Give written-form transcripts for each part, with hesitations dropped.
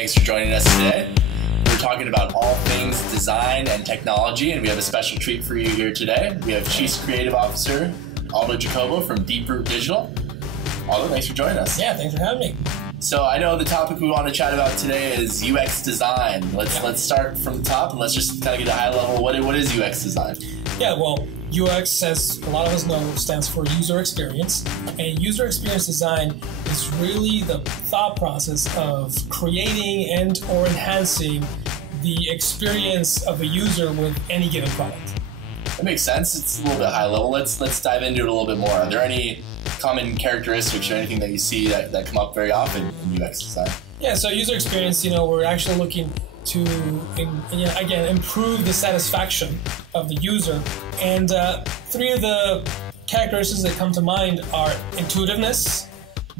Thanks for joining us today. We're talking about all things design and technology, and we have a special treat for you here today. We have Chief Creative Officer Aldo Jacobo from Deeproot Digital. Aldo, thanks for joining us. Yeah, thanks for having me. So I know the topic we want to chat about today is UX design. Let's start from the top and let's just kind of get a high level. What is UX design? Yeah, well, UX, as a lot of us know, stands for user experience. And user experience design is really the thought process of creating and or enhancing the experience of a user with any given product. That makes sense. It's a little bit high level. Let's dive into it a little bit more. Are there any common characteristics or anything that you see that come up very often in UX design? Yeah, so user experience, we're actually looking to, again, improve the satisfaction of the user. And three of the characteristics that come to mind are intuitiveness,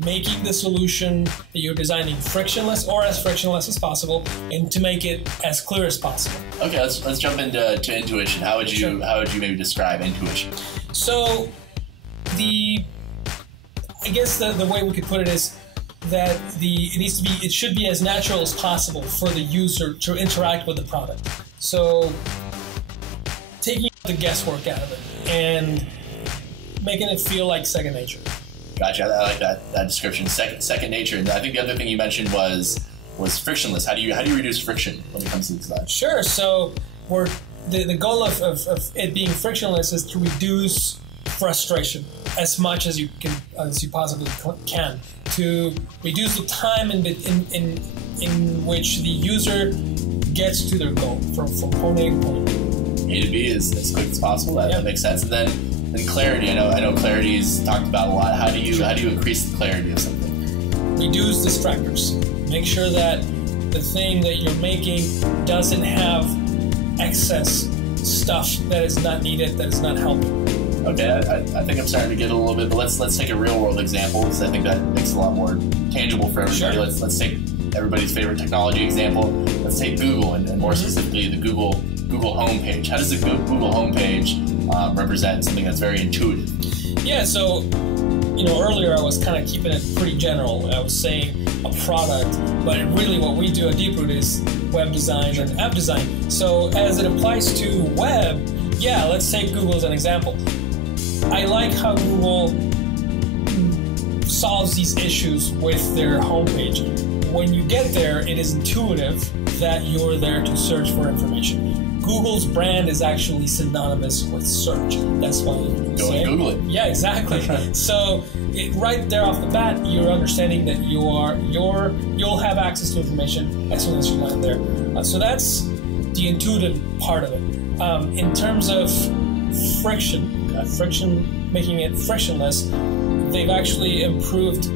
making the solution that you're designing frictionless or as frictionless as possible, and to make it as clear as possible. Okay, let's jump into intuition. How would you maybe describe intuition? So I guess the way we could put it is that it should be as natural as possible for the user to interact with the product. So taking the guesswork out of it and making it feel like second nature. Gotcha. I like that description. Second nature. And I think the other thing you mentioned was frictionless. How do you reduce friction when it comes to design? Sure. So the goal of it being frictionless is to reduce frustration as much as you possibly can, to reduce the time in which the user gets to their goal from point A to point B. A to B is as quick as possible. That makes sense. And then clarity. I know clarity is talked about a lot. How do you increase the clarity of something? Reduce distractors. Make sure that the thing that you're making doesn't have excess stuff that is not needed, that is not helping. Okay, I think I'm starting to get a little bit, but let's take a real world example, because I think that makes it a lot more tangible for everybody. Sure. Let's take everybody's favorite technology example. Let's take Google, and more specifically the Google homepage. How does the Google homepage represent something that's very intuitive? Yeah, so earlier I was kind of keeping it pretty general. I was saying a product, but really what we do at Deeproot is web design and app design. So as it applies to web, yeah, let's take Google as an example. I like how Google solves these issues with their homepage. When you get there, it is intuitive that you're there to search for information. Google's brand is actually synonymous with search. That's why you go and Google it. Yeah, exactly. So right there off the bat, you're understanding that you'll have access to information as soon as you land there. So that's the intuitive part of it. In terms of friction, making it frictionless, they've actually improved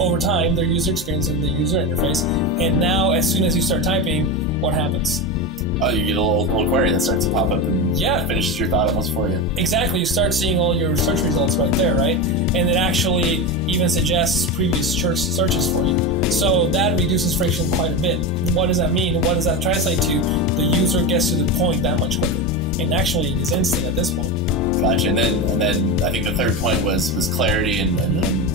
over time their user experience and the user interface. And now, as soon as you start typing, what happens? Oh, you get a little query that starts to pop up and finishes your thought almost for you. Exactly. You start seeing all your search results right there, right? And it actually even suggests previous searches for you. So that reduces friction quite a bit. What does that mean? What does that translate to? The user gets to the point that much quicker. And actually, it is instant at this point. Gotcha. And then I think the third point was clarity, and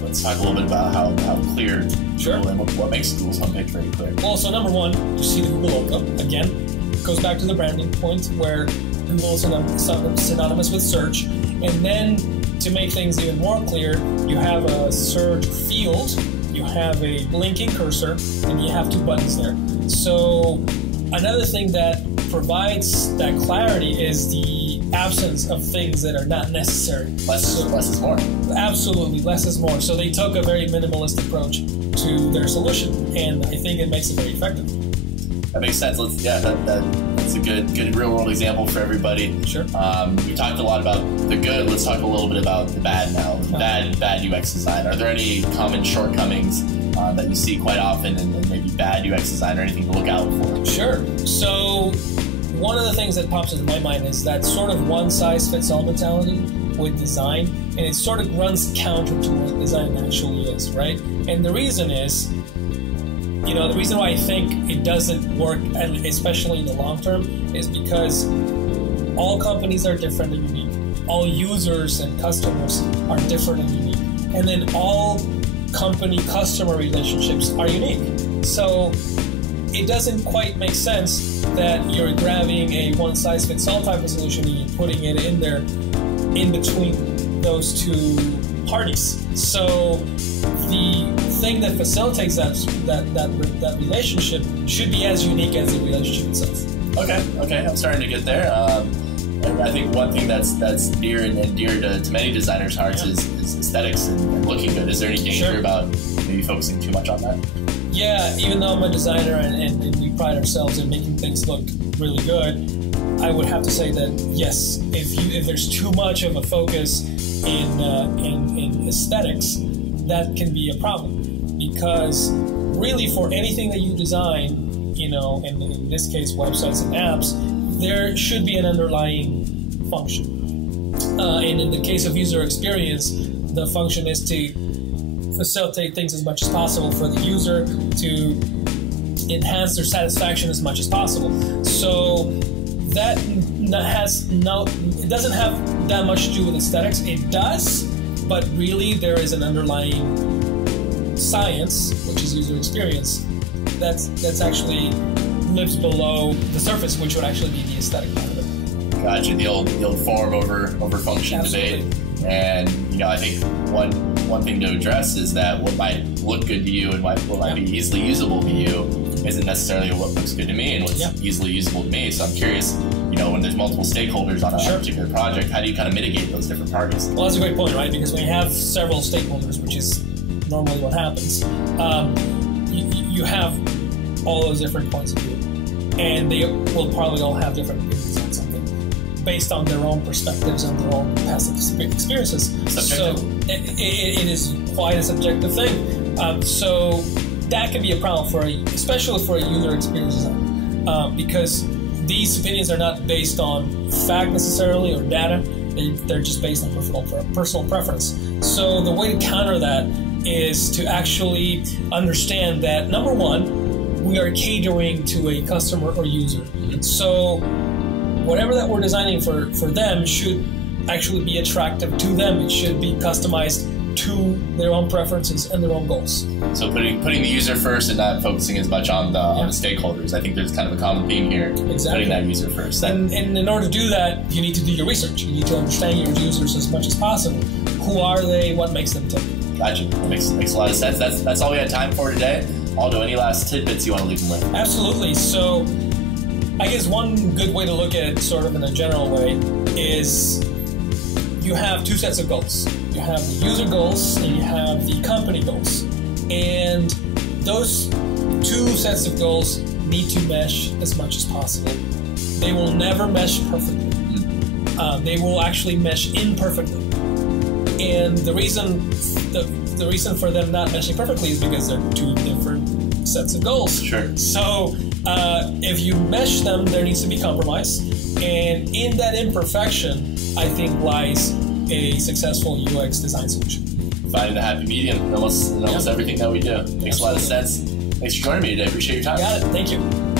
let's talk a little bit about how clear Google and what makes Google's homepage very clear. Well, so number one, you see the Google logo. Again, it goes back to the branding point where Google is synonymous with search. And then to make things even more clear, you have a search field, you have a blinking cursor, and you have two buttons there. So another thing that provides that clarity is the absence of things that are not necessary. Less is more. Absolutely, less is more. So they took a very minimalist approach to their solution, and I think it makes it very effective. That makes sense. That's a good real world example for everybody. Sure. We talked a lot about the good. Let's talk a little bit about the bad now. Bad UX design. Are there any common shortcomings that you see quite often and maybe bad UX design or anything to look out for? Sure. So one of the things that pops into my mind is that sort of one-size-fits-all mentality with design, and it sort of runs counter to what design actually is, right? And the reason is, the reason why I think it doesn't work, and especially in the long term, is because all companies are different and unique. All users and customers are different and unique. And then all company-customer relationships are unique. So it doesn't quite make sense that you're grabbing a one-size-fits-all type of solution and you're putting it in there in between those two parties. So the thing that facilitates that relationship should be as unique as the relationship itself. Okay, I'm starting to get there. And I think one thing that's near and dear to many designers' hearts is aesthetics and looking good. Is there any danger about maybe focusing too much on that? Yeah, even though I'm a designer and we pride ourselves in making things look really good, I would have to say that yes, if there's too much of a focus in aesthetics, that can be a problem, because really for anything that you design, you know, in this case websites and apps, there should be an underlying function. And in the case of user experience, the function is to facilitate things as much as possible for the user, to enhance their satisfaction as much as possible. So that it doesn't have that much to do with aesthetics. It does, but really there is an underlying science, which is user experience, that's actually lives below the surface, which would actually be the aesthetic part of it. Gotcha. The old form over function Absolutely. debate. And you know, I think one thing to address is that what might look good to you and what might be easily usable to you isn't necessarily what looks good to me and what's easily usable to me. So I'm curious, you know, when there's multiple stakeholders on a particular project, how do you kind of mitigate those different parties? Well, that's a great point, right? Because when you have several stakeholders, which is normally what happens, you have all those different points of view, and they will probably all have different opinions on something based on their own perspectives and their own past experiences. Subjective. So it is quite a subjective thing. So that can be a problem especially for a user experience design, because these opinions are not based on fact necessarily or data. They're just based on personal preference. So the way to counter that is to actually understand that, number one, we are catering to a customer or user. So whatever that we're designing for them should actually be attractive to them. It should be customized to their own preferences and their own goals. So putting the user first and not focusing as much on the stakeholders. I think there's kind of a common theme here. Exactly. Putting that user first. And in order to do that, you need to do your research. You need to understand your users as much as possible. Who are they? What makes them tick? Gotcha. That makes a lot of sense. That's all we had time for today. Aldo, any last tidbits you want to leave them with? Absolutely. So I guess one good way to look at it sort of in a general way is you have two sets of goals. You have the user goals and you have the company goals. And those two sets of goals need to mesh as much as possible. They will never mesh perfectly. They will actually mesh imperfectly. And the reason for them not meshing perfectly is because they're two different sets of goals. Sure. So if you mesh them, there needs to be compromise. And in that imperfection, I think lies a successful UX design solution. Finding the happy medium in almost everything that we do. Makes a lot of sense. Thanks for joining me today. Appreciate your time. Got it. Thank you.